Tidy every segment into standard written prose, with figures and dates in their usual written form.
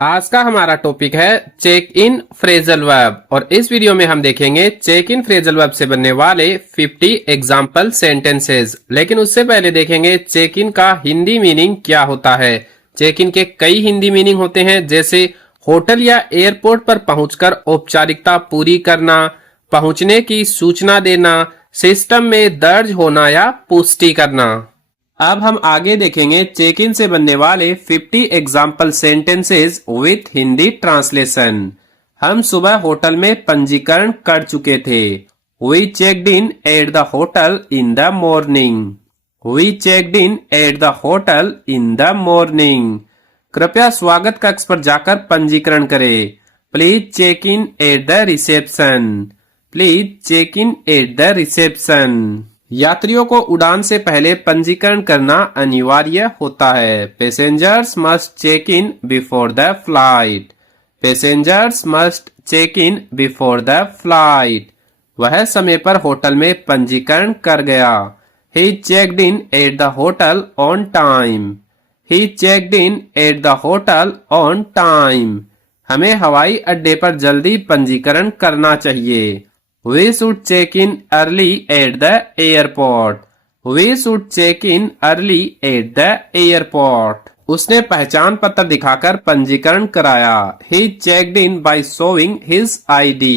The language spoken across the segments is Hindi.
आज का हमारा टॉपिक है चेक इन फ्रेजल वर्ब और इस वीडियो में हम देखेंगे चेक इन फ्रेजल वर्ब से बनने वाले 50 एग्जाम्पल सेंटेंसेस। लेकिन उससे पहले देखेंगे चेक इन का हिंदी मीनिंग क्या होता है। चेक इन के कई हिंदी मीनिंग होते हैं, जैसे होटल या एयरपोर्ट पर पहुंचकर औपचारिकता पूरी करना, पहुंचने की सूचना देना, सिस्टम में दर्ज होना या पुष्टि करना। अब हम आगे देखेंगे चेक इन से बनने वाले 50 example sentences with Hindi translation. हम सुबह होटल में पंजीकरण कर चुके थे। We checked in at the hotel in the morning. We checked in at the hotel in the morning. कृपया स्वागत कक्ष पर जाकर पंजीकरण करें। Please check in at the reception. Please check in at the reception. यात्रियों को उड़ान से पहले पंजीकरण करना अनिवार्य होता है। Passengers must check in before the flight. Passengers must check in before the flight. वह समय पर होटल में पंजीकरण कर गया। He checked in at the hotel on time. He checked in at the hotel on time. हमें हवाई अड्डे पर जल्दी पंजीकरण करना चाहिए। We should check in early at the airport. We should check in early at the airport. उसने पहचान पत्र दिखाकर पंजीकरण कराया। He checked in by showing his ID.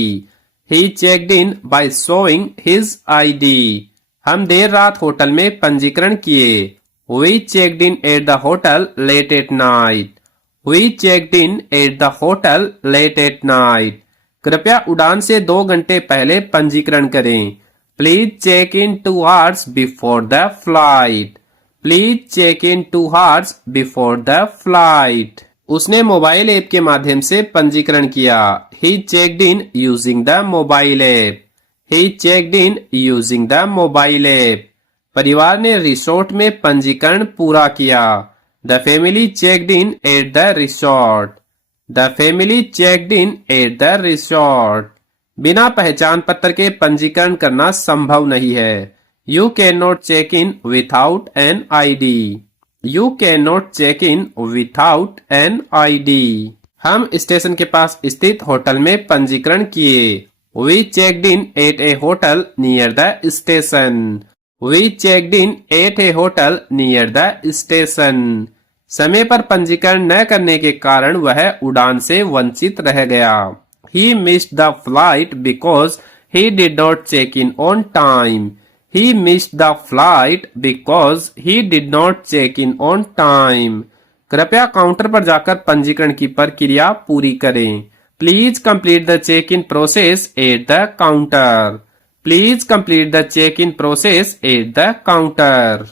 He checked in by showing his ID. हम देर रात होटल में पंजीकरण किए। We checked in at the hotel late at night. We checked in at the hotel late at night. कृपया उड़ान से 2 घंटे पहले पंजीकरण करें। Please check in 2 hours before the flight. Please check in 2 hours before the flight. उसने मोबाइल ऐप के माध्यम से पंजीकरण किया। He checked in using the mobile app. He checked in using the mobile app. परिवार ने रिसोर्ट में पंजीकरण पूरा किया। The family checked in at the resort. The family checked in at the resort. बिना पहचान पत्र के पंजीकरण करना संभव नहीं है। You cannot check in without an ID. You cannot check in without an ID. हम स्टेशन के पास स्थित होटल में पंजीकरण किए। We checked in at a hotel near the station. We checked in at a hotel near the station. समय पर पंजीकरण न करने के कारण वह उड़ान से वंचित रह गया। He missed the flight because he did not check in on time. He missed the flight because he did not check in on time. कृपया काउंटर पर जाकर पंजीकरण की प्रक्रिया पूरी करें। Please complete the check-in process at the counter. Please complete the check-in process at the counter.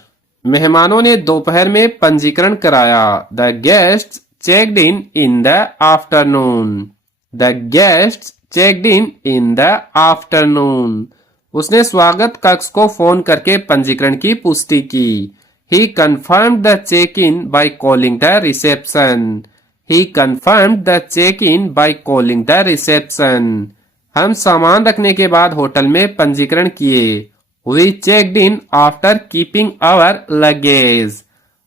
मेहमानों ने दोपहर में पंजीकरण कराया। The guest checked in the afternoon. The guest checked in the afternoon. उसने स्वागत कक्ष को फोन करके पंजीकरण की पुष्टि की। He confirmed the check in by calling the reception. He confirmed the check in by calling the reception. हम सामान रखने के बाद होटल में पंजीकरण किए। We checked in after keeping our luggage.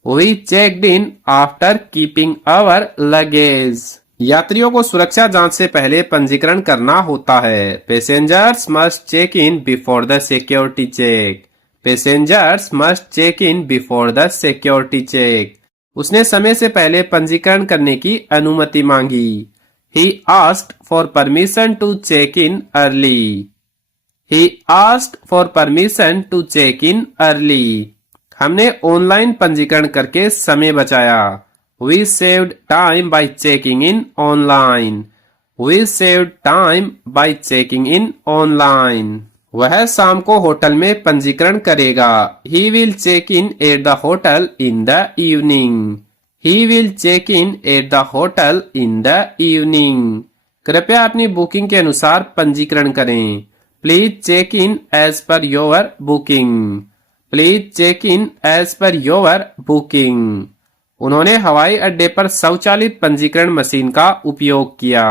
We checked in after keeping our luggage. यात्रियों को सुरक्षा जांच से पहले पंजीकरण करना होता है। Passengers must check in before the security check. Passengers must check in before the security check. उसने समय से पहले पंजीकरण करने की अनुमति मांगी। He asked for permission to check in early. He asked for permission to check in early. हमने ऑनलाइन पंजीकरण करके समय बचाया। We saved time by checking in online. We saved time by checking in online. वह शाम को होटल में पंजीकरण करेगा। He will check in at the hotel in the evening. He will check in at the hotel in the evening. कृपया अपनी बुकिंग के अनुसार पंजीकरण करें। Please check in as per your booking. Please check in as per your booking. उन्होंने हवाई अड्डे पर स्वचालित पंजीकरण मशीन का उपयोग किया।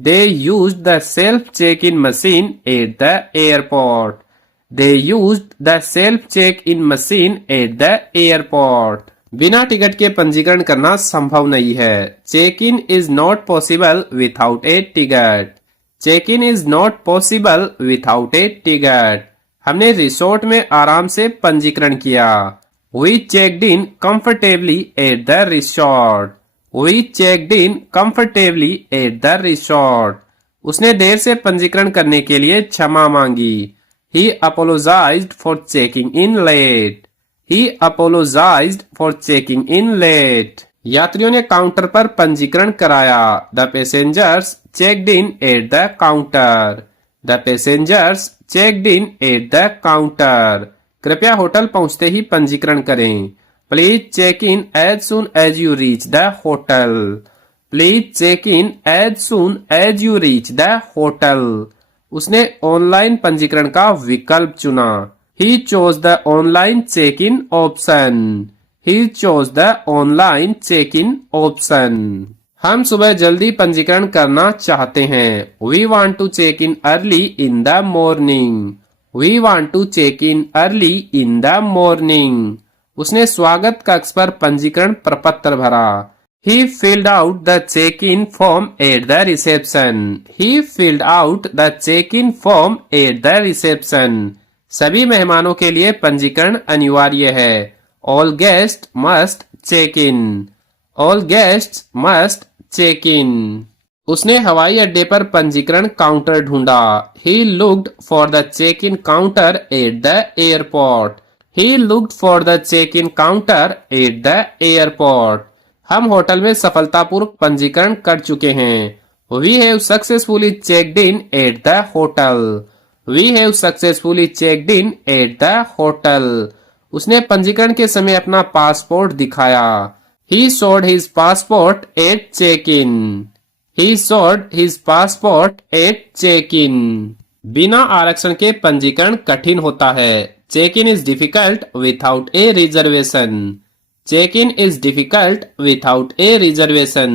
They used the self check-in machine at the airport. They used the self check-in machine at the airport. बिना टिकट के पंजीकरण करना संभव नहीं है। Check in is not possible without a ticket. Check in is not possible without a ticket. हमने रिसोर्ट में आराम से पंजीकरण किया। We checked in comfortably at the resort. We checked in comfortably at the resort. उसने देर से पंजीकरण करने के लिए क्षमा मांगी। He apologized for checking in late. He apologized for checking in late. यात्रियों ने काउंटर पर पंजीकरण कराया। The passengers checked in at the counter. The passengers checked in at the counter. कृपया होटल पहुंचते ही पंजीकरण करें। Please check in as soon as you reach the hotel. Please check in as soon as you reach the hotel. उसने ऑनलाइन पंजीकरण का विकल्प चुना। He chose the online check-in option. He chose the online check-in option. हम सुबह जल्दी पंजीकरण करना चाहते हैं। We want to check in early in the morning. We want to check in early in the morning. उसने स्वागत कक्ष पर पंजीकरण प्रपत्र भरा। He filled out the check-in form at the reception. He filled out the check-in form at the reception. सभी मेहमानों के लिए पंजीकरण अनिवार्य है। All guests must check in. All guests must check in. उसने हवाई अड्डे पर पंजीकरण काउंटर ढूंढा। He looked for the check-in counter at the airport. He looked for the check-in counter at the airport. हम होटल में सफलतापूर्वक पंजीकरण कर चुके हैं। We have successfully checked in at the hotel. We have successfully checked in at the hotel. उसने पंजीकरण के समय अपना पासपोर्ट दिखाया। He showed his passport at check-in. He showed his passport at check-in. बिना आरक्षण के पंजीकरण कठिन होता है। Check-in is difficult without a reservation. Check-in is difficult without a reservation.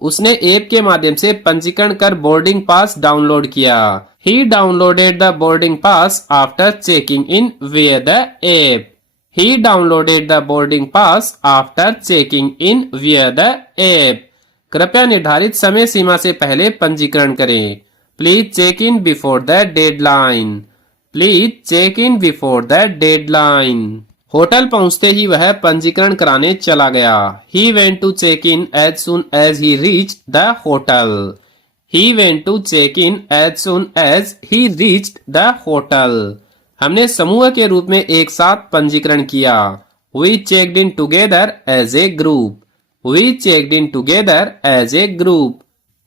उसने ऐप के माध्यम से पंजीकरण कर बोर्डिंग पास डाउनलोड किया। He downloaded the boarding pass after checking in via the app. He downloaded the boarding pass after checking in via the app. कृपया निर्धारित समय सीमा से पहले पंजीकरण करें। Please check in before the deadline. Please check in before the deadline. Hotel पहुंचते ही वह पंजीकरण कराने चला गया। He went to check in as soon as he reached the hotel. He went to check in as soon as he reached the hotel. हमने समूह के रूप में एक साथ पंजीकरण किया। We checked in together as a group. We checked in together as a group.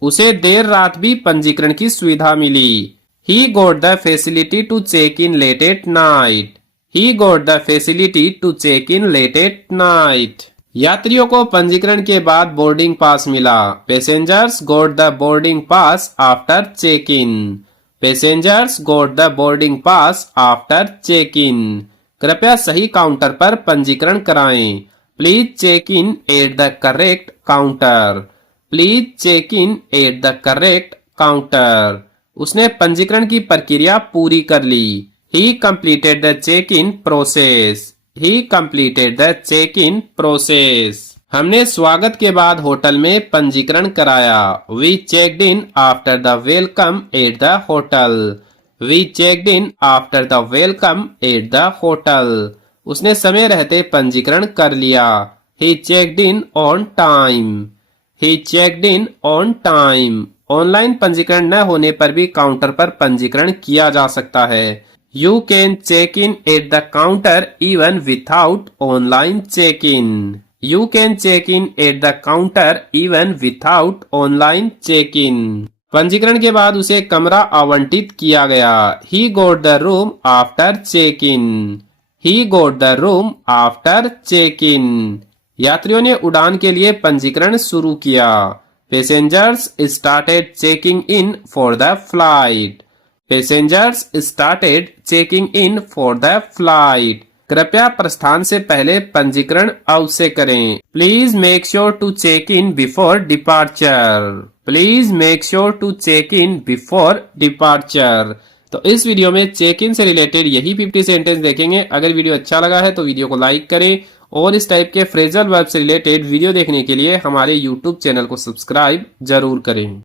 उसे देर रात भी पंजीकरण की सुविधा मिली। He got the facility to check in late at night. He got the facility to check in late at night. यात्रियों को पंजीकरण के बाद बोर्डिंग पास मिला। Passengers got the boarding pass after check-in. Passengers got the boarding pass after check-in. कृपया सही काउंटर पर पंजीकरण कराएं। Please check in at the correct counter. Please check in at the correct counter. उसने पंजीकरण की प्रक्रिया पूरी कर ली। He completed the check-in process. He completed the check-in process. हमने स्वागत के बाद होटल में पंजीकरण कराया। We checked in after the welcome at the hotel. We checked in after the welcome at the hotel. उसने समय रहते पंजीकरण कर लिया। He checked in on time. He checked in on time. Online पंजीकरण न होने पर भी काउंटर पर पंजीकरण किया जा सकता है। You can check in at the counter even without online check-in. You can check in at the counter even without online check-in. पंजीकरण के बाद उसे कमरा आवंटित किया गया। He got the room after check-in. He got the room after check-in. यात्रियों ने उड़ान के लिए पंजीकरण शुरू किया। Passengers started checking in for the flight. Passengers started checking in for the flight. कृपया प्रस्थान से पहले पंजीकरण अवश्य करें। Please make sure to check in before departure. Please make sure to check in before departure. तो इस वीडियो में चेक इन से रिलेटेड यही 50 सेंटेंस देखेंगे। अगर वीडियो अच्छा लगा है तो वीडियो को लाइक करें और इस टाइप के फ्रेजल वर्ब से रिलेटेड वीडियो देखने के लिए हमारे यूट्यूब चैनल को सब्सक्राइब जरूर करें।